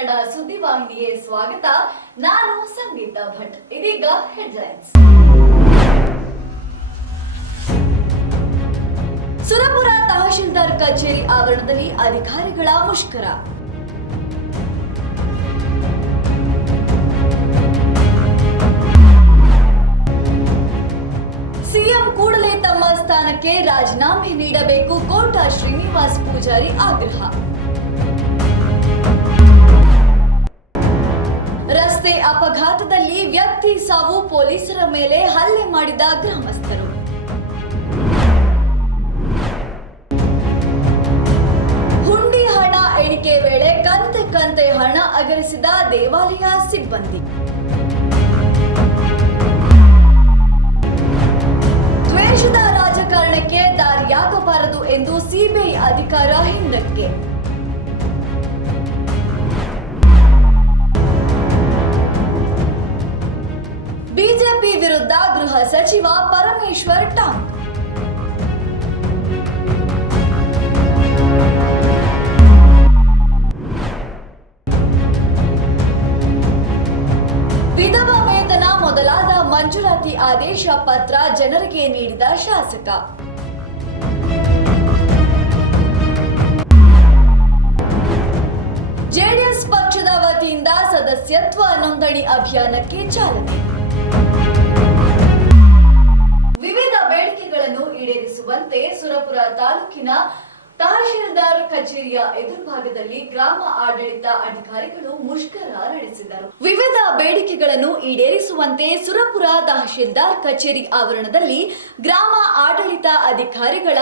ಕನ್ನಡ ಸುದ್ದಿವಾಹಿನಿಗೆ ಸ್ವಾಗತ. ನಾನು ಸಂಗೀತ ಭಟ್. ಇದೀಗ ಹೆಡ್ಲೈನ್ಸ್. ಸುರಪುರ ತಹಶೀಲ್ದಾರ್ ಕಚೇರಿ ಆವರಣದಲ್ಲಿ ಅಧಿಕಾರಿಗಳ ಮುಷ್ಕರ. ಸಿಎಂ ಕೂಡಲೇ ತಮ್ಮ ಸ್ಥಾನಕ್ಕೆ ರಾಜೀನಾಮೆ ನೀಡಬೇಕು ಕೋಟ ಶ್ರೀನಿವಾಸ್ ಪೂಜಾರಿ ಆಗ್ರಹ. ರಸ್ತೆ ಅಪಘಾತದಲ್ಲಿ ವ್ಯಕ್ತಿ ಸಾವು ಪೊಲೀಸರ ಮೇಲೆ ಹಲ್ಲೆ ಮಾಡಿದ ಗ್ರಾಮಸ್ಥರು. ಹುಂಡಿ ಹಣ ಎಣಿಕೆ ವೇಳೆ ಕಂತೆ ಕಂತೆ ಹಣ ಅಗರಿಸಿದ ದೇವಾಲಯ ಸಿಬ್ಬಂದಿ. ದ್ವೇಷದ ರಾಜಕಾರಣಕ್ಕೆ ದಾರಿಯಾಗಬಾರದು ಎಂದು ಸಿಬಿಐ ಅಧಿಕಾರ ಹಿಂದಕ್ಕೆ. ವಿರುದ್ಧ ಗೃಹ ಸಚಿವ ಪರಮೇಶ್ವರ್ ಟಾಂಗ್. ವಿಧವಾ ವೇತನ ಮೊದಲಾದ ಮಂಜೂರಾತಿ ಆದೇಶ ಪತ್ರ ಜನರಿಗೆ ನೀಡಿದ ಶಾಸಕ. ಜೆಡಿಎಸ್ ಪಕ್ಷದ ವತಿಯಿಂದ ಸದಸ್ಯತ್ವ ನೋಂದಣಿ ಅಭಿಯಾನಕ್ಕೆ ಚಾಲನೆ. ಈಡೇರಿಸುವಂತೆ ಸುರಪುರ ತಾಲೂಕಿನ ತಹಶೀಲ್ದಾರ್ ಕಚೇರಿಯ ಎದುರುಭಾಗದಲ್ಲಿ ಗ್ರಾಮ ಆಡಳಿತ ಅಧಿಕಾರಿಗಳು ಮುಷ್ಕರ ನಡೆಸಿದರು. ವಿವಿಧ ಬೇಡಿಕೆಗಳನ್ನು ಈಡೇರಿಸುವಂತೆ ಸುರಪುರ ತಹಶೀಲ್ದಾರ್ ಕಚೇರಿ ಆವರಣದಲ್ಲಿ ಗ್ರಾಮ ಆಡಳಿತ ಅಧಿಕಾರಿಗಳ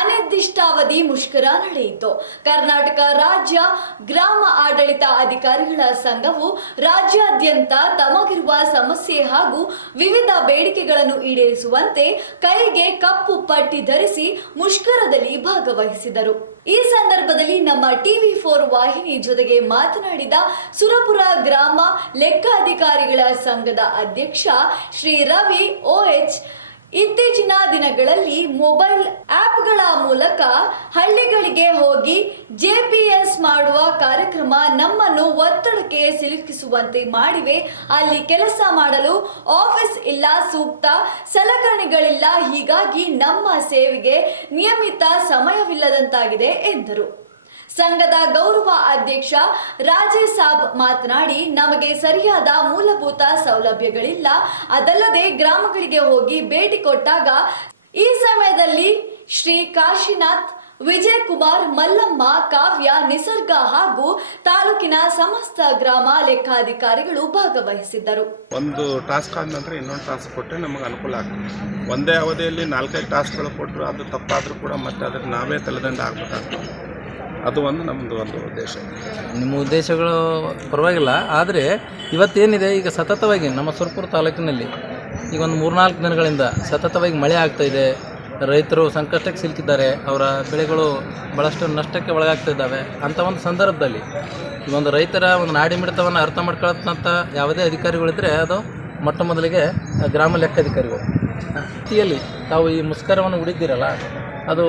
ಅನಿರ್ದಿಷ್ಟಾವಧಿ ಮುಷ್ಕರ ನಡೆಯಿತು. ಕರ್ನಾಟಕ ರಾಜ್ಯ ಗ್ರಾಮ ಆಡಳಿತ ಅಧಿಕಾರಿಗಳ ಸಂಘವು ರಾಜ್ಯಾದ್ಯಂತ ತಮಗಿರುವ ಸಮಸ್ಯೆ ಹಾಗೂ ವಿವಿಧ ಬೇಡಿಕೆಗಳನ್ನು ಈಡೇರಿಸುವಂತೆ ಕೈಗೆ ಕಪ್ಪು ಪಟ್ಟಿ ಧರಿಸಿ ಮುಷ್ಕರದಲ್ಲಿ ಭಾಗವಹಿಸಿದರು. ಈ ಸಂದರ್ಭದಲ್ಲಿ ನಮ್ಮ ಟಿವಿ ಫೋರ್ ವಾಹಿನಿ ಜೊತೆಗೆ ಮಾತನಾಡಿದ ಸುರಪುರ ಗ್ರಾಮ ಲೆಕ್ಕಾಧಿಕಾರಿಗಳ ಸಂಘದ ಅಧ್ಯಕ್ಷ ಶ್ರೀ ರವಿ ಓಎಚ್ ಇತ್ತೀಚಿನ ದಿನಗಳಲ್ಲಿ ಮೊಬೈಲ್ ಆಪ್ಗಳ ಮೂಲಕ ಹಳ್ಳಿಗಳಿಗೆ ಹೋಗಿ ಜೆಪಿಎಸ್ ಮಾಡುವ ಕಾರ್ಯಕ್ರಮ ನಮ್ಮನ್ನು ಒತ್ತಡಕ್ಕೆ ಸಿಲುಕಿಸುವಂತೆ ಮಾಡಿವೆ. ಅಲ್ಲಿ ಕೆಲಸ ಮಾಡಲು ಆಫೀಸ್ ಇಲ್ಲ, ಸೂಕ್ತ ಸಲಕರಣೆಗಳಿಲ್ಲ. ಹೀಗಾಗಿ ನಮ್ಮ ಸೇವೆಗೆ ನಿಯಮಿತ ಸಮಯವಿಲ್ಲದಂತಾಗಿದೆ ಎಂದರು. ಸಂಘದ ಗೌರವ ಅಧ್ಯಕ್ಷ ರಾಜೇ ಸಾಬ್ ಮಾತನಾಡಿ, ನಮಗೆ ಸರಿಯಾದ ಮೂಲಭೂತ ಸೌಲಭ್ಯಗಳಿಲ್ಲ. ಅದಲ್ಲದೆ ಗ್ರಾಮಗಳಿಗೆ ಹೋಗಿ ಭೇಟಿ ಕೊಟ್ಟಾಗ ಈ ಸಮಯದಲ್ಲಿ ಶ್ರೀ ಕಾಶಿನಾಥ್ ವಿಜಯ್ ಕುಮಾರ್ ಮಲ್ಲಮ್ಮ, ಕಾವ್ಯ, ನಿಸರ್ಗ ಹಾಗೂ ತಾಲೂಕಿನ ಸಮಸ್ತ ಗ್ರಾಮ ಲೆಕ್ಕಾಧಿಕಾರಿಗಳು ಭಾಗವಹಿಸಿದ್ದರು. ಒಂದು ಟಾಸ್ಕ್ ಆದ ಇನ್ನೊಂದು ಟಾಸ್ಕ್ ಕೊಟ್ಟರೆ ನಮಗೆ ಅನುಕೂಲ ಆಗ್ತದೆ. ಒಂದೇ ಅವಧಿಯಲ್ಲಿ ನಾಲ್ಕೈದು ಟಾಸ್ಕ್ಗಳು ಕೊಟ್ಟರು, ಅದು ತಪ್ಪಾದರೂ ಕೂಡ ಮತ್ತೆ ಅದಕ್ಕೆ ನಾವೇ ತಲೆದಂಡ ಆಗ್ಬೇಕಾಗ್ತದೆ. ಅದು ಒಂದು ನಮ್ಮದು ಒಂದು ಉದ್ದೇಶ. ನಿಮ್ಮ ಉದ್ದೇಶಗಳು ಪರವಾಗಿಲ್ಲ, ಆದರೆ ಇವತ್ತೇನಿದೆ, ಈಗ ಸತತವಾಗಿ ನಮ್ಮ ಸುರಪುರ ತಾಲೂಕಿನಲ್ಲಿ ಈಗ ಒಂದು ಮೂರ್ನಾಲ್ಕು ದಿನಗಳಿಂದ ಸತತವಾಗಿ ಮಳೆ ಆಗ್ತಾ ಇದೆ. ರೈತರು ಸಂಕಷ್ಟಕ್ಕೆ ಸಿಲುಕಿದ್ದಾರೆ, ಅವರ ಬೆಳೆಗಳು ಭಾಳಷ್ಟು ನಷ್ಟಕ್ಕೆ ಒಳಗಾಗ್ತಾ ಇದ್ದಾವೆ ಅಂಥ ಒಂದು ಸಂದರ್ಭದಲ್ಲಿ. ಈ ಒಂದು ರೈತರ ಒಂದು ನಾಡಿ ಮಿಡಿತವನ್ನು ಅರ್ಥ ಮಾಡ್ಕೊಳ್ಳೋಂಥ ಯಾವುದೇ ಅಧಿಕಾರಿಗಳಿದ್ದರೆ ಅದು ಮೊಟ್ಟ ಮೊದಲಿಗೆ ಗ್ರಾಮ ಲೆಕ್ಕಾಧಿಕಾರಿಗಳು. ರೀತಿಯಲ್ಲಿ ತಾವು ಈ ಮುಸ್ಕರವನ್ನು ಹುಡಿದ್ದೀರಲ್ಲ ಅದು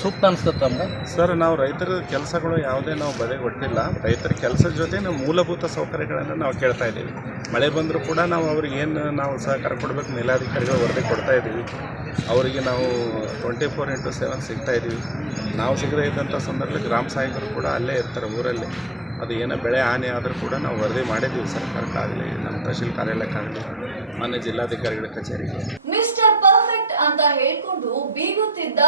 ಸೂಕ್ತ ಅನಿಸ್ತದೆ ತಮ್ಮ ಸರ್, ನಾವು ರೈತರ ಕೆಲಸಗಳು ಯಾವುದೇ ನಾವು ಬದೆಗೊಟ್ಟಿಲ್ಲ ರೈತರ ಕೆಲಸದ ಜೊತೆ ನಾವು ಮೂಲಭೂತ ಸೌಕರ್ಯಗಳನ್ನು ನಾವು ಕೇಳ್ತಾ ಇದ್ದೀವಿ. ಮಳೆ ಬಂದರೂ ಕೂಡ ನಾವು ಅವ್ರಿಗೆ ಏನು ನಾವು ಸಹಕಾರ ಕೊಡಬೇಕು, ಮೇಲಾಧಿಕಾರಿಗಳು ವರದಿ ಕೊಡ್ತಾ ಇದ್ದೀವಿ. ಅವರಿಗೆ ನಾವು ಟ್ವೆಂಟಿ ಫೋರ್ ಇಂಟು ಸೆವೆನ್ ಸಿಗ್ತಾ ಇದ್ದೀವಿ. ನಾವು ಸಿಗದೇ ಇದ್ದಂಥ ಸಂದರ್ಭದಲ್ಲಿ ಗ್ರಾಮ ಸಹಾಯಕರು ಕೂಡ ಅಲ್ಲೇ ಇರ್ತಾರೆ ಊರಲ್ಲಿ. ಅದು ಏನೋ ಬೆಳೆ ಹಾನಿ ಆದರೂ ಕೂಡ ನಾವು ವರದಿ ಮಾಡಿದ್ದೀವಿ. ಸರ್ಕಾರಕ್ಕಾಗಲಿ, ನಮ್ಮ ತಹಶೀಲ್ ಕಾರ್ಯಾಲಯಕ್ಕಾಗಲಿ, ಮಾನ್ಯ ಜಿಲ್ಲಾಧಿಕಾರಿಗಳ ಕಚೇರಿಗೆ ಮಿಸ್ಟರ್ ಪರ್ಫೆಕ್ಟ್ ಅಂತ ಹೇಳ್ಕೊಂಡು ಬೀಗುತ್ತಿದ್ದ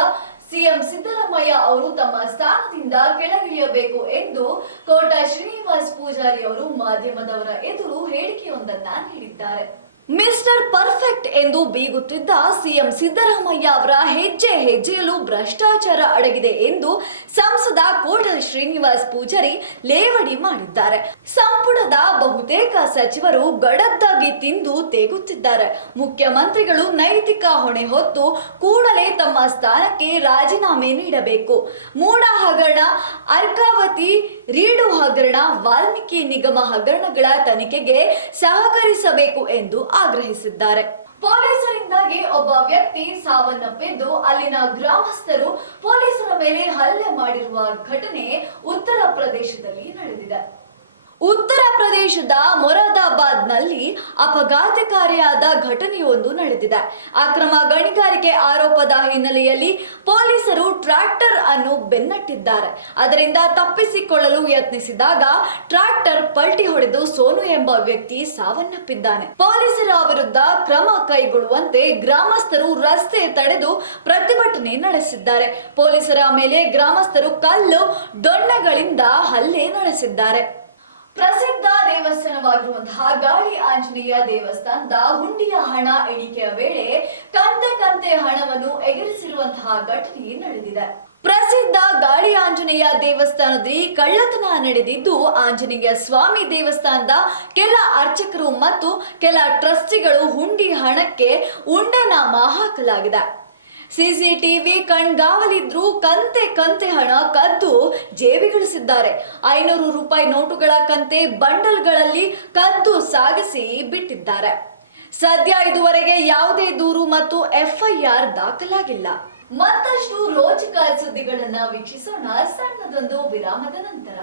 ಸಿಎಂ ಸಿದ್ದರಾಮಯ್ಯ ಅವರು ತಮ್ಮ ಸ್ಥಾನದಿಂದ ಕೆಳಗಿಳಿಯಬೇಕು ಎಂದು ಕೋಟ ಶ್ರೀನಿವಾಸ್ ಪೂಜಾರಿ ಅವರು ಮಾಧ್ಯಮದವರ ಎದುರು ಹೇಳಿಕೆಯೊಂದನ್ನ ನೀಡಿದ್ದಾರೆ. ಮಿಸ್ಟರ್ ಪರ್ಫೆಕ್ಟ್ ಎಂದು ಬೀಗುತ್ತಿದ್ದ ಸಿಎಂ ಸಿದ್ದರಾಮಯ್ಯ ಅವರ ಹೆಜ್ಜೆ ಹೆಜ್ಜೆಯಲ್ಲೂ ಭ್ರಷ್ಟಾಚಾರ ಅಡಗಿದೆ ಎಂದು ಸಂಸದ ಕೋಟ ಶ್ರೀನಿವಾಸ್ ಪೂಜಾರಿ ಲೇವಡಿ ಮಾಡಿದ್ದಾರೆ. ಸಂಪುಟದ ಬಹುತೇಕ ಸಚಿವರು ಗಡದ್ದಾಗಿ ತಿಂದು ತೇಗುತ್ತಿದ್ದಾರೆ. ಮುಖ್ಯಮಂತ್ರಿಗಳು ನೈತಿಕ ಹೊಣೆ ಹೊತ್ತು ಕೂಡಲೇ ತಮ್ಮ ಸ್ಥಾನಕ್ಕೆ ರಾಜೀನಾಮೆ ನೀಡಬೇಕು. ಮೂಡ ಹಗರಣ ಅರ್ಕಾವತಿ ರೀಡು ಹಗರಣ, ವಾಲ್ಮೀಕಿ ನಿಗಮ ಹಗರಣಗಳ ತನಿಖೆಗೆ ಸಹಕರಿಸಬೇಕು ಎಂದು ಆಗ್ರಹಿಸಿದ್ದಾರೆ. ಪೊಲೀಸರಿಂದಾಗಿ ಒಬ್ಬ ವ್ಯಕ್ತಿ ಸಾವನ್ನಪ್ಪಿದ್ದು, ಅಲ್ಲಿನ ಗ್ರಾಮಸ್ಥರು ಪೊಲೀಸರ ಮೇಲೆ ಹಲ್ಲೆ ಮಾಡಿರುವ ಘಟನೆ ಉತ್ತರ ಪ್ರದೇಶದಲ್ಲಿ ನಡೆದಿದೆ. ಉತ್ತರ ಪ್ರದೇಶದ ಮೊರಾದಾಬಾದ್ನಲ್ಲಿ ಅಪಘಾತಕಾರಿಯಾದ ಘಟನೆಯೊಂದು ನಡೆದಿದೆ. ಅಕ್ರಮ ಗಣಿಗಾರಿಕೆ ಆರೋಪದ ಹಿನ್ನೆಲೆಯಲ್ಲಿ ಪೊಲೀಸರು ಟ್ರ್ಯಾಕ್ಟರ್ ಅನ್ನು ಬೆನ್ನಟ್ಟಿದ್ದಾರೆ. ಅದರಿಂದ ತಪ್ಪಿಸಿಕೊಳ್ಳಲು ಯತ್ನಿಸಿದಾಗ ಟ್ರ್ಯಾಕ್ಟರ್ ಪಲ್ಟಿ ಹೊಡೆದು ಸೋನು ಎಂಬ ವ್ಯಕ್ತಿ ಸಾವನ್ನಪ್ಪಿದ್ದಾನೆ. ಪೊಲೀಸರ ವಿರುದ್ಧ ಕ್ರಮ ಕೈಗೊಳ್ಳುವಂತೆ ಗ್ರಾಮಸ್ಥರು ರಸ್ತೆ ತಡೆದು ಪ್ರತಿಭಟನೆ ನಡೆಸಿದ್ದಾರೆ. ಪೊಲೀಸರ ಮೇಲೆ ಗ್ರಾಮಸ್ಥರು ಕಲ್ಲು, ದೊಣ್ಣೆಗಳಿಂದ ಹಲ್ಲೆ ನಡೆಸಿದ್ದಾರೆ. ಪ್ರಸಿದ್ಧ ದೇವಸ್ಥಾನವಾಗಿರುವಂತಹ ಗಾಳಿ ಆಂಜನೇಯ ದೇವಸ್ಥಾನದ ಹುಂಡಿಯ ಹಣ ಎಣಿಕೆಯ ವೇಳೆ ಕಂತೆ ಕಂತೆ ಹಣವನ್ನು ಎಗರಿಸಿರುವಂತಹ ಘಟನೆ ನಡೆದಿದೆ. ಪ್ರಸಿದ್ಧ ಗಾಳಿ ಆಂಜನೇಯ ದೇವಸ್ಥಾನದಲ್ಲಿ ಕಳ್ಳತನ ನಡೆದಿದ್ದು, ಆಂಜನೇಯ ಸ್ವಾಮಿ ದೇವಸ್ಥಾನದ ಕೆಲ ಅರ್ಚಕರು ಮತ್ತು ಕೆಲ ಟ್ರಸ್ಟಿಗಳು ಹುಂಡಿ ಹಣಕ್ಕೆ ಉಂಡನಾಮ ಹಾಕಲಾಗಿದೆ. ಸಿಸಿಟಿವಿ ಕಣ್ಗಾವಲಿದ್ರು ಕಂತೆ ಕಂತೆ ಹಣ ಕದ್ದು ಜೇಬಿಗಳಿಸಿದ್ದಾರೆ. ಐನೂರು ರೂಪಾಯಿ ನೋಟುಗಳ ಕಂತೆ ಬಂಡಲ್ಗಳಲ್ಲಿ ಕದ್ದು ಸಾಗಿಸಿ ಬಿಟ್ಟಿದ್ದಾರೆ. ಸದ್ಯ ಇದುವರೆಗೆ ಯಾವುದೇ ದೂರು ಮತ್ತು ಎಫ್ಐಆರ್ ದಾಖಲಾಗಿಲ್ಲ. ಮತ್ತಷ್ಟು ರೋಚಕ ಸುದ್ದಿಗಳನ್ನ ವೀಕ್ಷಿಸೋಣ ಸಣ್ಣದೊಂದು ವಿರಾಮದ ನಂತರ.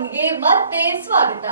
ಸುದ್ದಿವಾಹಿನಿಗೆ ಮತ್ತೆ ಸ್ವಾಗತ.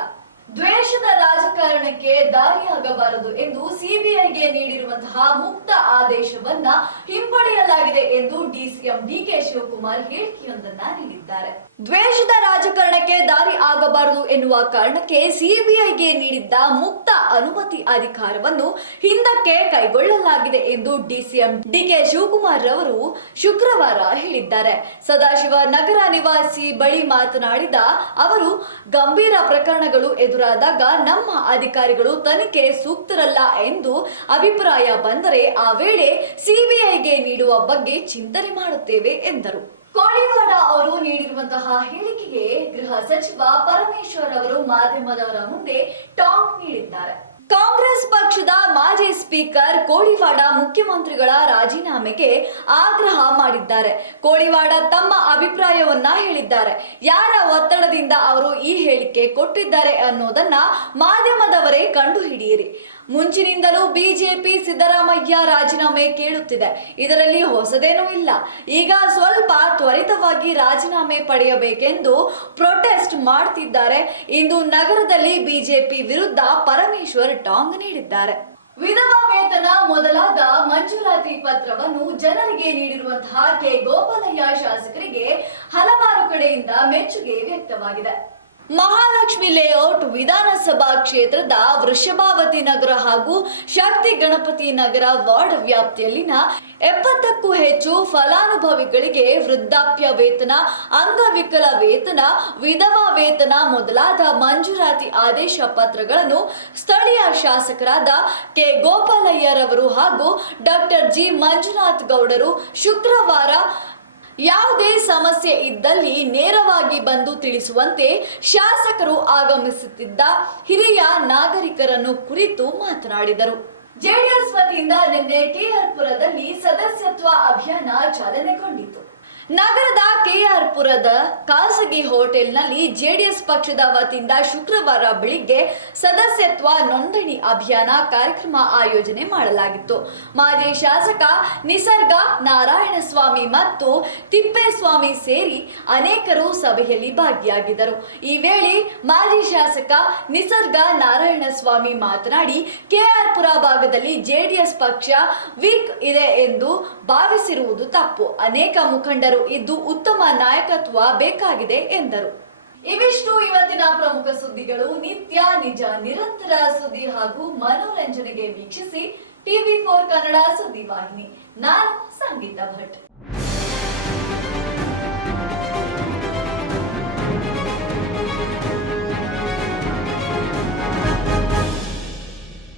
ದ್ವೇಷದ ರಾಜಕಾರಣಕ್ಕೆ ದಾರಿಯಾಗಬಾರದು ಎಂದು ಸಿಬಿಐಗೆ ನೀಡಿರುವಂತಹ ಮುಕ್ತ ಆದೇಶವನ್ನ ಹಿಂಪಡೆಯಲಾಗಿದೆ ಎಂದು ಡಿಸಿಎಂ ಡಿಕೆ ಶಿವಕುಮಾರ್ ಹೇಳಿಕೆಯೊಂದನ್ನ ನೀಡಿದ್ದಾರೆ. ದ್ವೇಷದ ರಾಜಕಾರಣಕ್ಕೆ ದಾರಿ ಆಗಬಾರದು ಎನ್ನುವ ಕಾರಣಕ್ಕೆ ಸಿಬಿಐಗೆ ನೀಡಿದ್ದ ಮುಕ್ತ ಅನುಮತಿ ಅಧಿಕಾರವನ್ನು ಹಿಂದಕ್ಕೆ ಕೈಗೊಳ್ಳಲಾಗಿದೆ ಎಂದು ಡಿಸಿಎಂ ಡಿಕೆ ಶಿವಕುಮಾರ್ ಅವರು ಶುಕ್ರವಾರ ಹೇಳಿದ್ದಾರೆ. ಸದಾಶಿವ ನಗರ ನಿವಾಸಿ ಬಳಿ ಮಾತನಾಡಿದ ಅವರು, ಗಂಭೀರ ಪ್ರಕರಣಗಳು ಎದುರಾದಾಗ ನಮ್ಮ ಅಧಿಕಾರಿಗಳು ತನಿಖೆ ಸೂಕ್ತರಲ್ಲ ಎಂದು ಅಭಿಪ್ರಾಯ ಬಂದರೆ ಆ ವೇಳೆ ಸಿಬಿಐಗೆ ನೀಡುವ ಬಗ್ಗೆ ಚಿಂತನೆ ಮಾಡುತ್ತೇವೆ ಎಂದರು. ಕೋಳಿವಾಡ ಅವರು ನೀಡಿರುವಂತಹ ಹೇಳಿಕೆಗೆ ಗೃಹ ಸಚಿವ ಪರಮೇಶ್ವರ್ ಅವರು ಮಾಧ್ಯಮದವರ ಮುಂದೆ ಟಾಂಗ್ ನೀಡಿದ್ದಾರೆ. ಕಾಂಗ್ರೆಸ್ ಪಕ್ಷದ ಮಾಜಿ ಸ್ಪೀಕರ್ ಕೋಳಿವಾಡ ಮುಖ್ಯಮಂತ್ರಿಗಳ ರಾಜೀನಾಮೆಗೆ ಆಗ್ರಹ ಮಾಡಿದ್ದಾರೆ. ಕೋಳಿವಾಡ ತಮ್ಮ ಅಭಿಪ್ರಾಯವನ್ನ ಹೇಳಿದ್ದಾರೆ. ಯಾರ ಒತ್ತಡದಿಂದ ಅವರು ಈ ಹೇಳಿಕೆ ಕೊಟ್ಟಿದ್ದಾರೆ ಅನ್ನೋದನ್ನ ಮಾಧ್ಯಮದವರೇ ಕಂಡುಹಿಡಿಯಿರಿ. ಮುಂಚಿನಿಂದಲೂ ಬಿಜೆಪಿ ಸಿದ್ದರಾಮಯ್ಯ ರಾಜೀನಾಮೆ ಕೇಳುತ್ತಿದೆ. ಇದರಲ್ಲಿ ಹೊಸದೇನೂ ಇಲ್ಲ. ಈಗ ಸ್ವಲ್ಪ ತ್ವರಿತವಾಗಿ ರಾಜೀನಾಮೆ ಪಡೆಯಬೇಕೆಂದು ಪ್ರೊಟೆಸ್ಟ್ ಮಾಡ್ತಿದ್ದಾರೆ. ಇಂದು ನಗರದಲ್ಲಿ ಬಿಜೆಪಿ ವಿರುದ್ಧ ಪರಮೇಶ್ವರ್ ಟಾಂಗ್ ನೀಡಿದ್ದಾರೆ. ವಿಧವಾ ವೇತನ ಮೊದಲಾದ ಮಂಜೂರಾತಿ ಪತ್ರವನ್ನು ಜನರಿಗೆ ನೀಡಿರುವಂತಹ ಕೆ. ಗೋಪಾಲಯ್ಯ ಶಾಸಕರಿಗೆ ಹಲವಾರು ಕಡೆಯಿಂದ ಮೆಚ್ಚುಗೆ ವ್ಯಕ್ತವಾಗಿದೆ. ಮಹಾಲಕ್ಷ್ಮಿ ಲೇಔಟ್ ವಿಧಾನಸಭಾ ಕ್ಷೇತ್ರದ ವೃಷಭಾವತಿ ನಗರ ಹಾಗೂ ಶಕ್ತಿ ಗಣಪತಿ ನಗರ ವಾರ್ಡ್ ವ್ಯಾಪ್ತಿಯಲ್ಲಿನ ಎಪ್ಪತ್ತಕ್ಕೂ ಹೆಚ್ಚು ಫಲಾನುಭವಿಗಳಿಗೆ ವೃದ್ಧಾಪ್ಯ ವೇತನ, ಅಂಗವಿಕಲ ವೇತನ, ವಿಧವಾ ವೇತನ ಮೊದಲಾದ ಮಂಜೂರಾತಿ ಆದೇಶ ಪತ್ರಗಳನ್ನು ಸ್ಥಳೀಯ ಶಾಸಕರಾದ ಕೆ ಗೋಪಾಲಯ್ಯರವರು ಹಾಗೂ ಡಾಕ್ಟರ್ ಜಿ ಮಂಜುನಾಥ್ ಗೌಡರು ಶುಕ್ರವಾರ ಯಾವುದೇ ಸಮಸ್ಯೆ ಇದ್ದಲ್ಲಿ ನೇರವಾಗಿ ಬಂದು ತಿಳಿಸುವಂತೆ ಶಾಸಕರು ಆಗಮಿಸುತ್ತಿದ್ದ ಹಿರಿಯ ನಾಗರಿಕರನ್ನು ಕುರಿತು ಮಾತನಾಡಿದರು. ಜೆಡಿಎಸ್ ವತಿಯಿಂದ ನಿನ್ನೆ ಕೆಆರ್ಪುರದಲ್ಲಿ ಸದಸ್ಯತ್ವ ಅಭಿಯಾನ ಚಾಲನೆಗೊಂಡಿತು. ನಗರದ ಕೆಆರ್ ಪುರದ ಖಾಸಗಿ ಹೋಟೆಲ್ನಲ್ಲಿ ಜೆಡಿಎಸ್ ಪಕ್ಷದ ವತಿಯಿಂದ ಶುಕ್ರವಾರ ಬೆಳಿಗ್ಗೆ ಸದಸ್ಯತ್ವ ನೋಂದಣಿ ಅಭಿಯಾನ ಕಾರ್ಯಕ್ರಮ ಆಯೋಜನೆ ಮಾಡಲಾಗಿತ್ತು. ಮಾಜಿ ಶಾಸಕ ನಿಸರ್ಗ, ನಾರಾಯಣಸ್ವಾಮಿ ಮತ್ತು ತಿಪ್ಪೇಸ್ವಾಮಿ ಸೇರಿ ಅನೇಕರು ಸಭೆಯಲ್ಲಿ ಭಾಗಿಯಾಗಿದ್ದರು. ಈ ವೇಳೆ ಮಾಜಿ ಶಾಸಕ ನಿಸರ್ಗ, ನಾರಾಯಣಸ್ವಾಮಿ ಮಾತನಾಡಿ, ಕೆಆರ್ ಪುರ ಭಾಗದಲ್ಲಿ ಜೆಡಿಎಸ್ ಪಕ್ಷ ವೀಕ್ ಇದೆ ಎಂದು ಭಾವಿಸಿರುವುದು ತಪ್ಪು. ಅನೇಕ ಮುಖಂಡರು ಇದ್ದು ಉತ್ತಮ ನಾಯಕತ್ವ ಬೇಕಾಗಿದೆ ಎಂದರು. ಇವಿಷ್ಟು ಇವತ್ತಿನ ಪ್ರಮುಖ ಸುದ್ದಿಗಳು. ನಿತ್ಯ, ನಿಜ, ನಿರಂತರ ಸುದ್ದಿ ಹಾಗೂ ಮನೋರಂಜನೆಗೆ ವೀಕ್ಷಿಸಿ ಟಿವಿ ಫೋರ್ ಕನ್ನಡ ಸುದ್ದಿ ವಾಹಿನಿ ನಾನು ಸಂಗೀತ ಭಟ್.